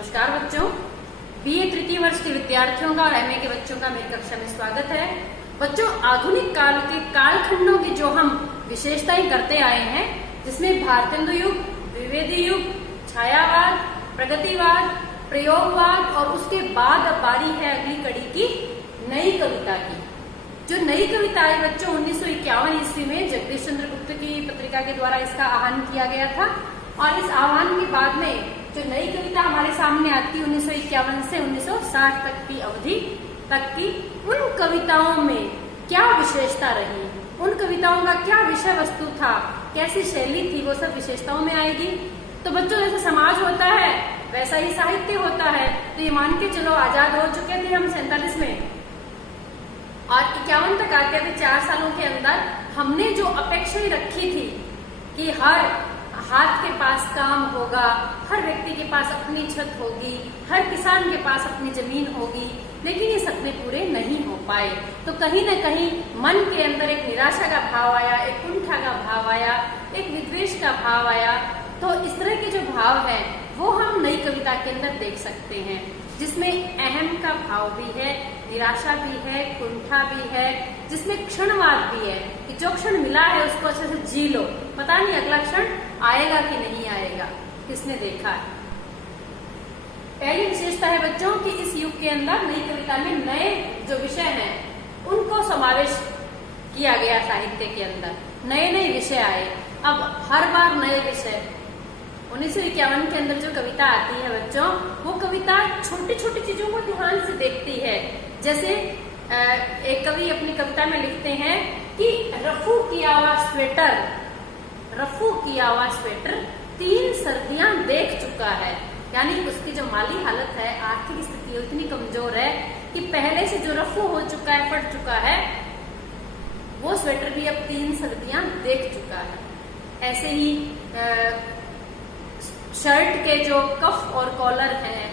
नमस्कार बच्चों, बीए तृतीय वर्ष के विद्यार्थियों का और एमए के बच्चों का मेरी कक्षा में स्वागत है। बच्चों, आधुनिक काल के कालखंडों की जो हम विशेषताएं करते आए हैं, जिसमें भारतेंदु युग, द्विवेदी युग, छायावाद, प्रगतिवाद, प्रयोगवाद और उसके बाद अब बारी है अगली कड़ी की नई कविता की। जो नई कविता है बच्चों 1951 ईस्वी में जगदीश चंद्र गुप्त की पत्रिका के द्वारा इसका आह्वान किया गया था और इस आह्वान के बाद में जो नई कविता हमारे सामने आती 1951 से 1960 तक की अवधि तक की, उन कविताओं में क्या विशेषता रही, उन कविताओं का क्या विषय वस्तु था, कैसी शैली थी, वो सब विशेषताओं में आएगी। तो बच्चों, जैसे समाज होता है वैसा ही साहित्य होता है। तो ये मान के चलो, आजाद हो चुके थे हम 47 में और 51 तक आते थे। 4 सालों के अंदर हमने जो अपेक्षाएं रखी थी कि हर हाथ के पास काम होगा, हर व्यक्ति के पास अपनी छत होगी, हर किसान के पास अपनी जमीन होगी, लेकिन ये सपने पूरे नहीं हो पाए। तो कहीं न कहीं मन के अंदर एक निराशा का भाव आया, एक कुंठा का भाव आया, एक विद्वेष का भाव आया। तो इस तरह के जो भाव है वो हम नई कविता के अंदर देख सकते हैं, जिसमें अहम का भाव भी है, निराशा भी है, कुंठा भी है, जिसमें क्षणवाद भी है कि जो क्षण मिला है उसको अच्छे से जी लो, पता नहीं अगला क्षण आएगा कि नहीं आएगा, किसने देखा है। पहली विशेषता है बच्चों कि इस युग के अंदर नई कविता में नए जो विषय हैं उनको समावेश किया गया साहित्य के अंदर, नए नए विषय आए। अब हर बार नए विषय 1951 के अंदर जो कविता आती है बच्चों, वो कविता छोटी छोटी चीजों को ध्यान से देखती है। जैसे एक कवि अपनी कविता में लिखते हैं कि रफू किया हुआ स्वेटर, रफू किया हुआ स्वेटर 3 सर्दियां देख चुका है। यानी उसकी जो माली हालत है, आर्थिक स्थिति इतनी कमजोर है कि पहले से जो रफू हो चुका है, फट चुका है, वो स्वेटर भी अब 3 सर्दियां देख चुका है। ऐसे ही शर्ट के जो कफ और कॉलर हैं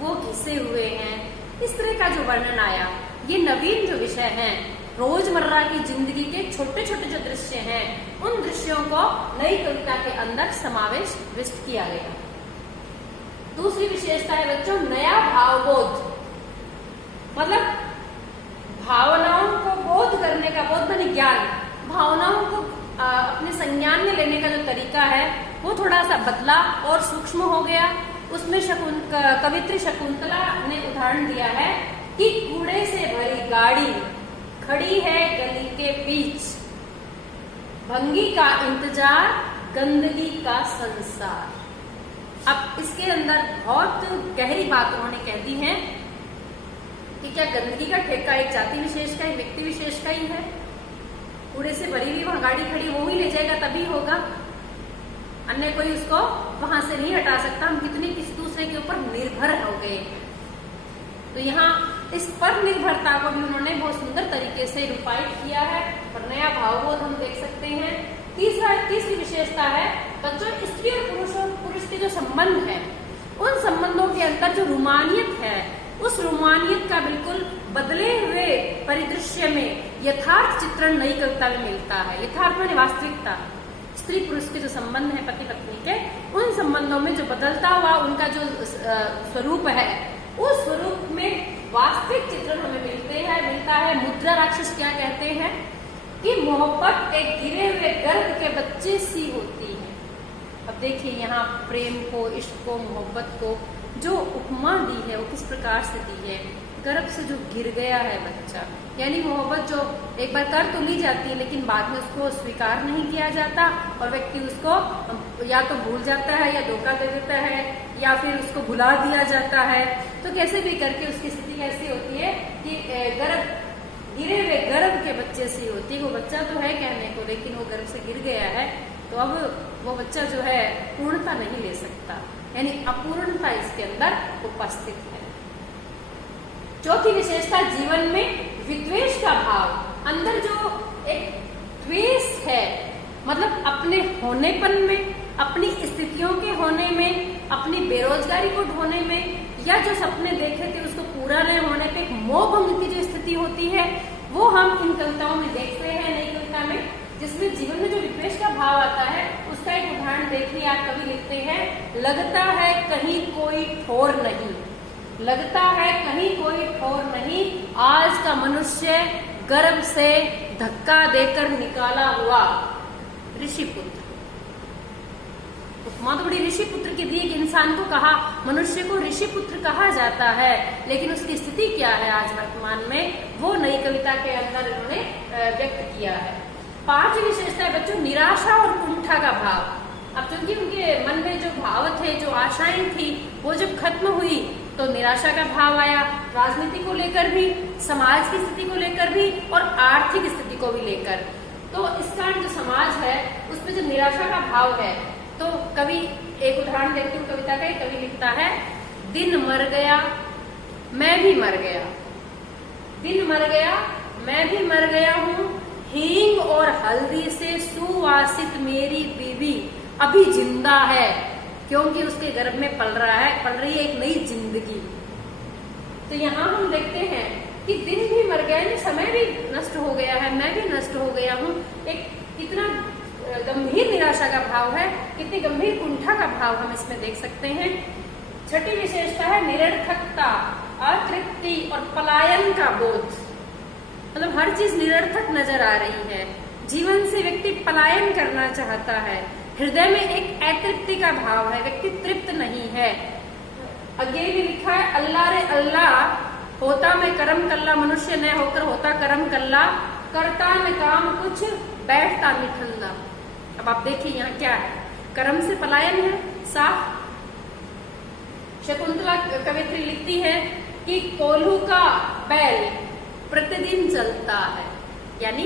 वो घिसे हुए हैं। इस तरह का जो वर्णन आया, ये नवीन जो विषय हैं, रोजमर्रा की जिंदगी के छोटे छोटे जो दृश्य हैं, उन दृश्यों को नई कविता के अंदर समावेश किया गया। दूसरी विशेषता है बच्चों नया भावबोध, मतलब भावनाओं को बोध करने का, बोध माने ज्ञान, भावनाओं को अपने संज्ञान में लेने का जो तरीका है वो थोड़ा सा बदला और सूक्ष्म हो गया। उसमें कवित्री शकुंतला ने उदाहरण दिया है कि कूड़े से भरी गाड़ी खड़ी है गली के बीच, भंगी का इंतजार, गंदगी का संसार। अब इसके अंदर बहुत गहरी बात उन्होंने कह दी है कि क्या गंदगी का ठेका एक जाति विशेष का, एक व्यक्ति विशेष का ही है? कूड़े से भरी हुई वहां गाड़ी खड़ी, वो ही ले जाएगा तभी होगा, अन्य कोई उसको वहां से नहीं हटा सकता। हम कितने किसी दूसरे के ऊपर निर्भर हो गए। तो यहाँ इस पर निर्भरता को भी उन्होंने बहुत सुंदर तरीके से रूपायित किया है और नया भावबोध हम देख सकते हैं। तीसरी विशेषता है बच्चों स्त्री और पुरुष के जो संबंध है, उन संबंधों के अंदर जो रोमानियत है, उस रोमानियत का बिल्कुल बदले हुए परिदृश्य में यथार्थ चित्रण नई कविता में मिलता है। यथार्थ माने वास्तविकता, स्त्री पुरुष के जो संबंध है पति पत्नी के, उन संबंधों में जो बदलता हुआ उनका जो स्वरूप है, उस स्वरूप में वास्तविक चित्रण हमें मिलता है। मुद्रा राक्षस क्या कहते हैं कि मोहब्बत एक गिरे हुए गर्भ के बच्चे सी होती है। अब देखिए यहाँ प्रेम को, इश्क को, मोहब्बत को जो उपमा दी है वो किस प्रकार से दी है, गर्भ से जो गिर गया है बच्चा। यानी मोहब्बत जो एक बार कर तो ली जाती है लेकिन बाद में उसको स्वीकार नहीं किया जाता और व्यक्ति उसको या तो भूल जाता है या धोखा दे देता है या फिर उसको भुला दिया जाता है। तो कैसे भी करके उसकी स्थिति कैसी होती है कि गिरे हुए गर्भ के बच्चे से होती है। वो बच्चा तो है कहने को, लेकिन वो गर्भ से गिर गया है तो अब वो बच्चा जो है पूर्णता नहीं ले सकता, यानी अपूर्णता इसके अंदर उपस्थित है। चौथी विशेषता जीवन में विद्वेष का भाव, अंदर जो एक द्वेष है, मतलब अपने होनेपन में, अपनी स्थितियों के होने में, अपनी बेरोजगारी को ढोने में, या जो सपने देखे थे उसको पूरा नहीं होने पे मोह भंग की जो स्थिति होती है वो हम इन कविताओं में देख रहे हैं नई कविता में। जिसमें जीवन में जो विद्वेष का भाव आता है उसका एक उदाहरण देखिए। आप कवि लिखते हैं, लगता है कहीं कोई ठोर नहीं, लगता है कहीं कोई ठोर नहीं, आज का मनुष्य गर्भ से धक्का देकर निकाला हुआ ऋषिपुत्र। उपमा तो बड़ी ऋषिपुत्र की दी कि इंसान को कहा, मनुष्य को ऋषिपुत्र कहा जाता है, लेकिन उसकी स्थिति क्या है आज वर्तमान में, वो नई कविता के अंदर इन्होंने व्यक्त किया है। 5 विशेषता है बच्चों, निराशा और कुंठा का भाव। अब क्योंकि उनके मन में जो भाव थे, जो आशाएं थी, वो जब खत्म हुई तो निराशा का भाव आया, राजनीति को लेकर भी, समाज की स्थिति को लेकर भी और आर्थिक स्थिति को भी लेकर। तो इस कारण जो समाज है उसमें जो निराशा का भाव है, तो कवि एक उदाहरण देखते हूँ कविता का। कवि लिखता है, दिन मर गया मैं भी मर गया, दिन मर गया मैं भी मर गया हूँ, हींग और हल्दी से सुवासित मेरी बीवी अभी जिंदा है, क्योंकि उसके गर्भ में पल रही है एक नई जिंदगी। तो यहाँ हम देखते हैं कि दिन भी मर गया, समय भी नष्ट हो गया है, मैं भी नष्ट हो गया हूँ। एक कितना गंभीर निराशा का भाव है, कितनी गंभीर कुंठा का भाव हम इसमें देख सकते हैं। 6ठी विशेषता है निरर्थकता, अतृप्ति और पलायन का बोध। मतलब हर चीज निरर्थक नजर आ रही है, जीवन से व्यक्ति पलायन करना चाहता है, हृदय में एक अतृप्ति का भाव है, व्यक्ति तृप्त नहीं है। आगे भी लिखा है, अल्लाह रे अल्लाह होता मैं कर्म कल्ला, मनुष्य न होकर होता कर्म कल्ला, करता न काम कुछ बैठता निठल्ला। अब आप देखिए यहाँ क्या है, कर्म से पलायन है साफ। शकुंतला कवित्री लिखती है कि कोल्हू का बैल प्रतिदिन चलता है, यानी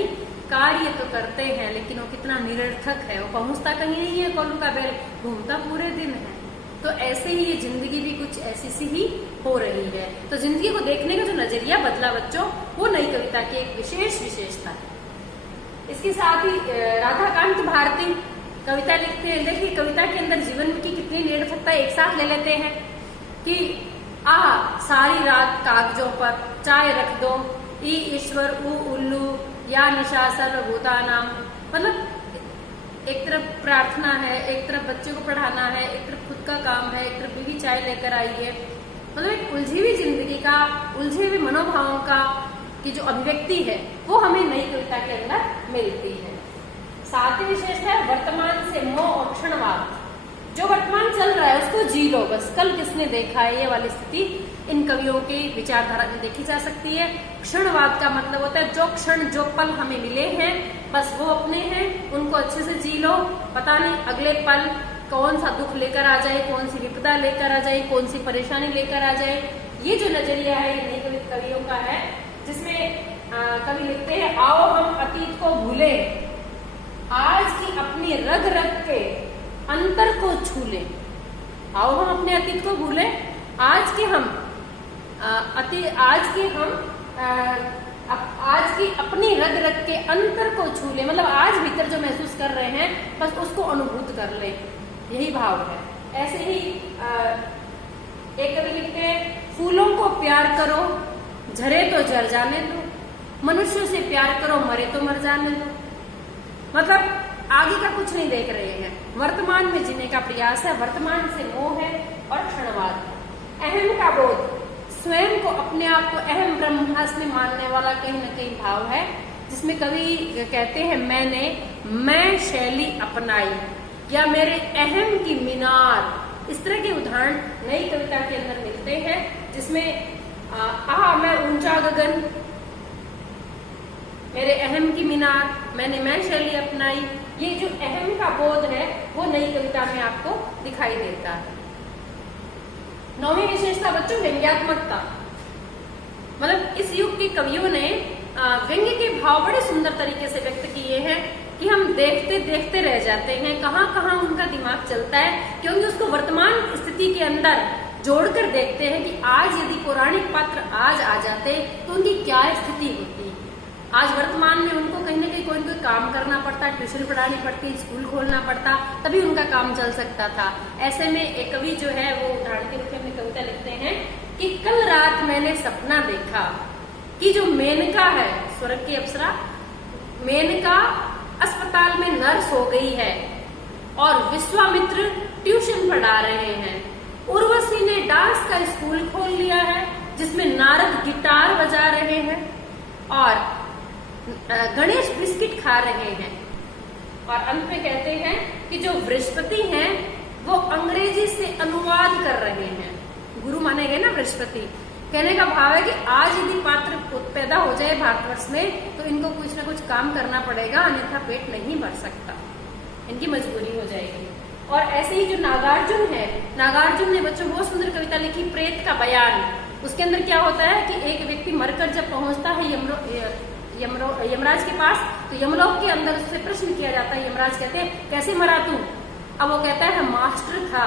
कार्य तो करते हैं लेकिन वो कितना निरर्थक है, वो पहुंचता कहीं नहीं है। कोल्हू का बैल घूमता पूरे दिन है। तो ऐसे ही ये जिंदगी भी कुछ ऐसी सी ही हो रही है। तो जिंदगी को देखने का जो नजरिया बदला बच्चों, वो नई कविता की एक विशेष विशेषता है। इसके साथ ही राधाकांत भारती कविता लिखते हैं। देखिए कविता के अंदर जीवन की कितनी निरर्थकता एक साथ ले लेते हैं कि सारी रात कागजों पर चाय रख दो, ई ईश्वर उ उल्लू या निशा सर्वभूता नाम। मतलब एक तरफ प्रार्थना है, एक तरफ बच्चे को पढ़ाना है, एक तरफ खुद का काम है, एक तरफ बीवी चाय लेकर आई है। मतलब एक उलझी हुई जिंदगी का, उलझे हुए मनोभावों का की जो अभिव्यक्ति है वो हमें नई कविता के अंदर मिलती है। 7वीं विशेष है वर्तमान से मोह और क्षणवाद। जो वर्तमान चल रहा है उसको जी लो बस, कल किसने देखा है, ये वाली स्थिति इन कवियों की विचारधारा में देखी जा सकती है। क्षणवाद का मतलब होता है जो क्षण जो पल हमें मिले हैं बस वो अपने हैं, उनको अच्छे से जी लो, पता नहीं अगले पल कौन सा दुख लेकर आ जाए, कौन सी विपदा लेकर आ जाए, कौन सी परेशानी लेकर आ जाए। ये जो नजरिया है ये नई कवियों का है, जिसमें कवि लिखते हैं, आओ हम अतीत को भूले, आज की अपनी रग रग के अंतर को छू ले। आओ हम अपने अतीत को भूले, आज की अपनी रग रग के अंतर को छू ले। मतलब आज भीतर जो महसूस कर रहे हैं बस उसको अनुभूत कर ले, यही भाव है। ऐसे ही एक कवि लिखते हैं, फूलों को प्यार करो झरे तो झर जाने दो, मनुष्यों से प्यार करो मरे तो मर जाने दो। मतलब आगे का कुछ नहीं देख रहे हैं, वर्तमान में जीने का प्रयास है, वर्तमान से मोह है और क्षणवाद है। अहम का बोध, स्वयं को अपने आप को अहम ब्रह्मास्मि मानने वाला कहीं न कहीं भाव है, जिसमें कवि कहते हैं मैं शैली अपनाई या मेरे अहम की मीनार। इस तरह के उदाहरण नई कविता के अंदर मिलते हैं, जिसमें मैं ऊंचा गगन, मेरे अहम की मीनार, मैं शैली अपनाई। ये जो अहम का बोध है वो नई कविता में आपको दिखाई देता है। 9वीं विशेषता बच्चों व्यंग्यात्मकता। मतलब इस युग के कवियों ने व्यंग्य के भाव बड़े सुंदर तरीके से व्यक्त किए हैं कि हम देखते देखते रह जाते हैं, कहाँ कहाँ उनका दिमाग चलता है, क्योंकि उसको वर्तमान स्थिति के अंदर जोड़कर देखते हैं कि आज यदि पौराणिक पात्र आज आ जाते तो उनकी क्या स्थिति होती। आज वर्तमान में उनको कहीं ना कहीं कोई ना कोई काम करना पड़ता, ट्यूशन पढ़ानी पड़ती, स्कूल खोलना पड़ता, तभी उनका काम चल सकता था। ऐसे में एक कवि जो है वो उदाहरण के रूप में कविता लिखते हैं कि कल रात मैंने सपना देखा कि जो मेनका है, स्वर्ग की अप्सरा मेनका अस्पताल में नर्स हो गई है और विश्वामित्र ट्यूशन पढ़ा रहे हैं। उर्वशी ने डांस का स्कूल खोल लिया है जिसमें नारद गिटार बजा रहे हैं और गणेश बिस्किट खा रहे हैं। और अंत में कहते हैं कि जो बृहस्पति हैं वो अंग्रेजी से अनुवाद कर रहे हैं। गुरु माने गए ना बृहस्पति। कहने का भाव है कि आज यदि पात्र पैदा हो जाए भारतवर्ष में तो इनको कुछ ना कुछ काम करना पड़ेगा, अन्यथा पेट नहीं भर सकता, इनकी मजबूरी हो जाएगी। और ऐसे ही जो नागार्जुन है, नागार्जुन ने बच्चों बहुत सुंदर कविता लिखी प्रेत का बयान। उसके अंदर क्या होता है कि एक व्यक्ति मरकर जब पहुंचता है यमराज के पास, तो यमलोक के अंदर उससे प्रश्न किया जाता है। यमराज कहते हैं कैसे मरा तू? अब वो कहता है मास्टर था।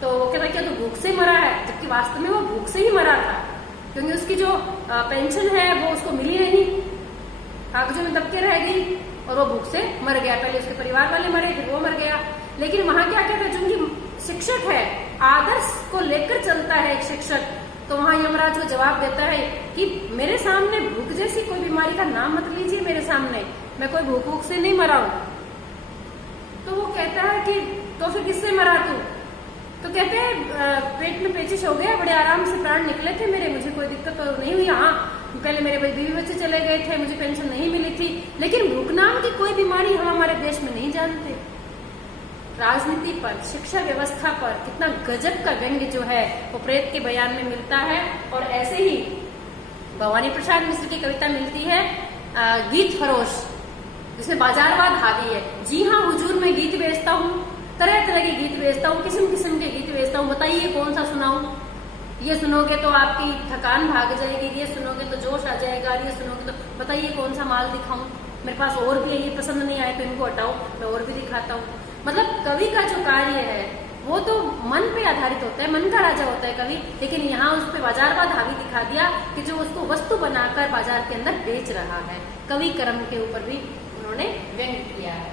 तो वो कहता है क्या तू भूख से मरा है? जबकि वास्तव में वो भूख से ही मरा था, क्योंकि उसकी जो पेंशन है वो उसको मिली नहीं, कागजों में दबके रह गई और वो भूख से मर गया। पहले उसके परिवार वाले मरे, फिर वो मर गया। लेकिन वहां क्या कहते हैं, चूंकि शिक्षक है, आदर्श को लेकर चलता है एक शिक्षक, तो वहां यमराज को जवाब देता है कि मेरे सामने भूख जैसी कोई बीमारी का नाम मत लीजिए, मेरे सामने मैं कोई भूख से नहीं मरा हूं। तो वो कहता है कि तो फिर किससे मरा तू? तो कहते हैं पेट में पेचिश हो गया, बड़े आराम से प्राण निकले थे मेरे, मुझे कोई दिक्कत तो नहीं हुई। हाँ, पहले मेरे बीवी बच्चे चले गए थे, मुझे पेंशन नहीं मिली थी, लेकिन भूख नाम की कोई बीमारी हम हमारे देश में नहीं जानते। राजनीति पर, शिक्षा व्यवस्था पर कितना गजब का व्यंग्य जो है वो प्रेत के बयान में मिलता है। और ऐसे ही भवानी प्रसाद मिश्र की कविता मिलती है गीत फरोश, जिसमें बाजारवाद हावी है। जी हाँ हुजूर, मैं गीत बेचता हूँ, तरह तरह के गीत बेचता हूँ, किस्म किस्म के गीत बेचता हूँ, बताइए कौन सा सुनाऊं? ये सुनोगे तो आपकी थकान भाग जाएगी, ये सुनोगे तो जोश आ जाएगा, ये सुनोगे तो बताइए कौन सा माल दिखाऊं? मेरे पास और भी है, ये पसंद नहीं आए तो इनको हटाओ, मैं और भी दिखाता हूँ। मतलब कवि का जो कार्य है वो तो मन पे आधारित होता है, मन का राजा होता है कवि, लेकिन यहाँ उस पे बाजारवाद हावी दिखा दिया कि जो उसको वस्तु बनाकर बाजार के अंदर बेच रहा है। कवि कर्म के ऊपर भी उन्होंने व्यंग्य किया है।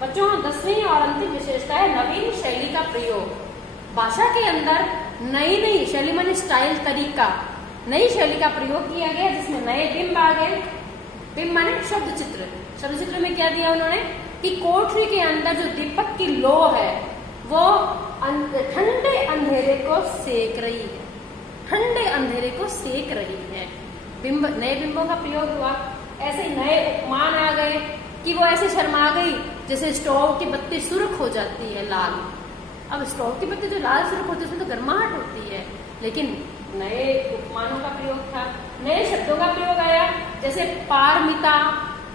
बच्चों, 10वीं और अंतिम विशेषता है नवीन शैली का प्रयोग। भाषा के अंदर नई नई शैली माने स्टाइल, तरीका, नई शैली का प्रयोग किया गया, जिसमें नए बिंब आ गए। बिंब माने शब्द चित्र। शब्द चित्र में क्या दिया उन्होंने कि कोठरी के अंदर जो दीपक की लो है वो ठंडे अंधेरे को सेक रही है, ठंडे अंधेरे को सेक रही है। बिंब, नए बिंबों का प्रयोग हुआ। ऐसे नए उपमान आ गए कि वो ऐसे शर्मा गई जैसे स्टोव की बत्ती सुर्ख हो जाती है लाल। अब स्टोव की बत्ती जो लाल सुर्ख होती है उसमें तो गर्माहट होती है, लेकिन नए उपमानों का प्रयोग था, नए शब्दों का प्रयोग आया, जैसे पारमिता,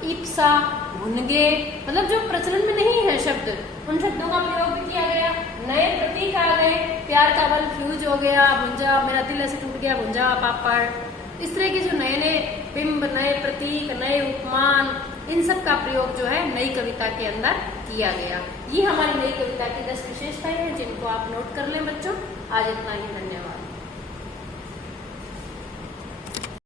इप्सा, भुनगे, मतलब जो प्रचलन में नहीं है शब्द, उन शब्दों का प्रयोग भी किया गया। नए प्रतीक आ गए, प्यार का बल फ्यूज हो गया, भुंजा, मेरा दिल ऐसे टूट गया, भुंजा पापड़। इस तरह के जो नए नए बिंब, नए प्रतीक, नए उपमान, इन सब का प्रयोग जो है नई कविता के अंदर किया गया। ये हमारी नई कविता की 10 विशेषताएं हैं जिनको आप नोट कर लें बच्चों। आज इतना ही, धन्यवाद।